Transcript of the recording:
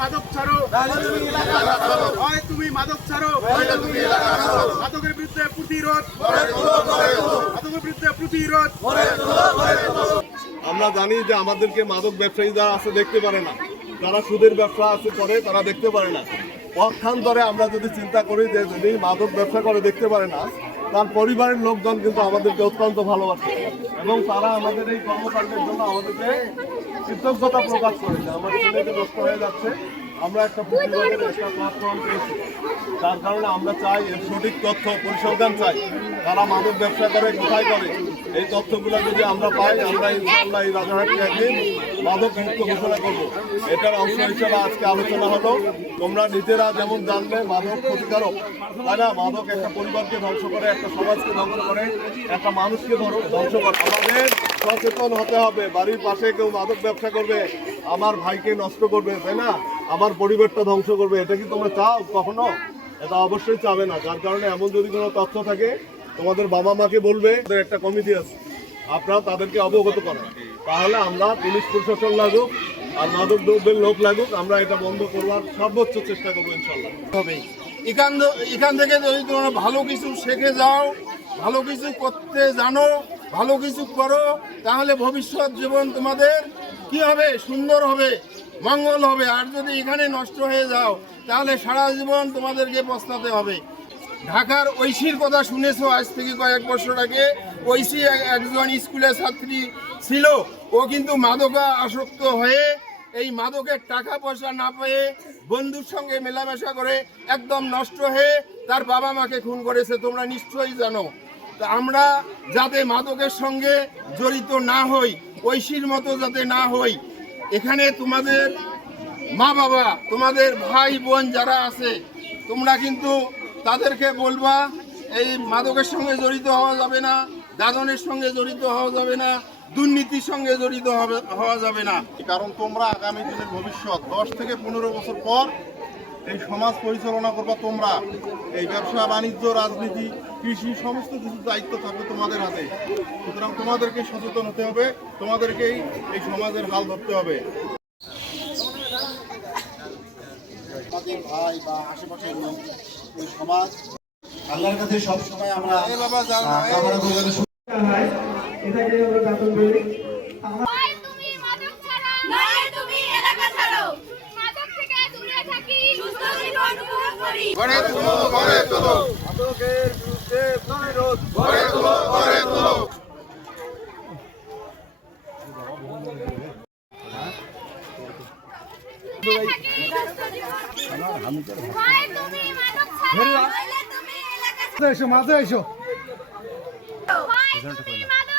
মাদক ছাড়ো, হয় তুমি মাদক ছাড়ো, মাদকের বিরুদ্ধে প্রতিরোধ, মাদকের বিরুদ্ধে প্রতিরোধ। আমরা জানি যে আমাদেরকে মাদক ব্যবসায়ী যারা আছে দেখতে পারে না, যারা সুদের ব্যবসা আছে করে তারা দেখতে পারে না। পক্ষান্তরে আমরা যদি চিন্তা করি যে যদি মাদক ব্যবসা করে দেখতে পারে না, তার পরিবারের লোকজন কিন্তু আমাদেরকে অত্যন্ত ভালোবাসে এবং তারা আমাদের এই কর্মকাণ্ডের জন্য আমাদেরকে কৃতজ্ঞতা প্রকাশ করেছে। আমার ছেলেকে নষ্ট হয়ে যাচ্ছে, আমরা একটা প্রতিবাদের একটা প্ল্যাটফর্ম পেয়েছি, তার কারণে আমরা চাই এর সঠিক তথ্য পরিসংখ্যান চাই, তারা মাদক ব্যবসা করে কোথায় করে এই তথ্যগুলো যদি আমরা পাই, আমরা ইনশাআল্লাহ এই রাজারহাটকে একদিন মাদক মুক্ত ঘোষণা করব। এটার অংশ হিসেবে আজকে আলোচনা হলো। তোমরা নিজেরা যেমন জানলে মাদক ক্ষতিকারক, তাই না? মাদক একটা পরিবারকে ধ্বংস করে, একটা সমাজকে ধ্বংস করে, একটা মানুষকে ধ্বংস করে। আমাদের সচেতন হতে হবে। বাড়ির পাশে কেউ মাদক ব্যবসা করবে, আমার ভাইকে নষ্ট করবে, তাই না, আমার পরিবারটা ধ্বংস করবে, এটা কি তোমরা চাও কখনো? এটা অবশ্যই চাবে না। যার কারণে এমন যদি কোনো তথ্য থাকে তোমাদের বাবা মাকে বলবে, একটা কমিটি আছে, আপনারা তাদেরকে অবগত করেন, তাহলে আমরা পুলিশ প্রশাসন লাগুক আর মাদক দ্রব্যের লোক লাগুক, আমরা এটা বন্ধ করবার সর্বোচ্চ চেষ্টা করবো ইনশাল্লাহ। এখান থেকে যদি তোমরা ভালো কিছু শিখে যাও, ভালো কিছু করতে জানো, ভালো কিছু করো, তাহলে ভবিষ্যৎ জীবন তোমাদের কি হবে? সুন্দর হবে, মঙ্গল হবে। আর যদি এখানে নষ্ট হয়ে যাও তাহলে সারা জীবন তোমাদেরকে পস্তাতে হবে। ঢাকার ঐশীর কথা শুনেছো, আজ থেকে কয়েক বছর আগে ঐশী একজন স্কুলের ছাত্রী ছিল। ও কিন্তু মাদকা আসক্ত হয়ে এই মাদকের টাকা পয়সা না পেয়ে বন্ধুর সঙ্গে মেলামেশা করে একদম নষ্ট হয়ে তার বাবা মাকে খুন করেছে, তোমরা নিশ্চয়ই জানো। তা আমরা যাতে মাদকের সঙ্গে জড়িত না হই, ঐশীর মতো যাতে না হই, এখানে তোমাদের মা বাবা, তোমাদের ভাই বোন যারা আছে, তোমরা কিন্তু তাদেরকে বলবা এই মাদকের সঙ্গে জড়িত হওয়া যাবে না, দাদনের সঙ্গে জড়িত হওয়া যাবে না, দুর্নীতির সঙ্গে জড়িত হওয়া যাবে না। কারণ তোমরা আগামী দিনের ভবিষ্যৎ 10 থেকে 15 বছর পর এই সমাজ পরিচালনা করবা তোমরা। এই ব্যবসা বাণিজ্য, রাজনীতি, কৃষি সমস্ত কিছু দায়িত্ব থাকবে তোমাদের হাতে। সুতরাং তোমাদেরকে সচেতন হতে হবে, তোমাদেরকেই এই সমাজের হাল ধরতে হবে। আমাদের ভাই বা আশেপাশের লোক, এই সমাজ আল্লাহর কাছে সবসময় আমরা কামনা করি যেন এটাকে আমরা দাতন বলি। তুমি মাদক ছাড়ো, নয় তুমি এলাকা ছাড়ো, মাদক থেকে দূরে থাকি, সুস্থ জীবন উপভোগ করি। গড়ে তুলো, গড়ে তুলো, মাদকের বিরুদ্ধে প্রতিরোধ গড়ে তুলো, গড়ে তুলো। হয় তুমি মাদক ছাড়ো, নইলে তুমি এলাকা ছাড়ো। মাঝে এসো। হয় তুমি মাদক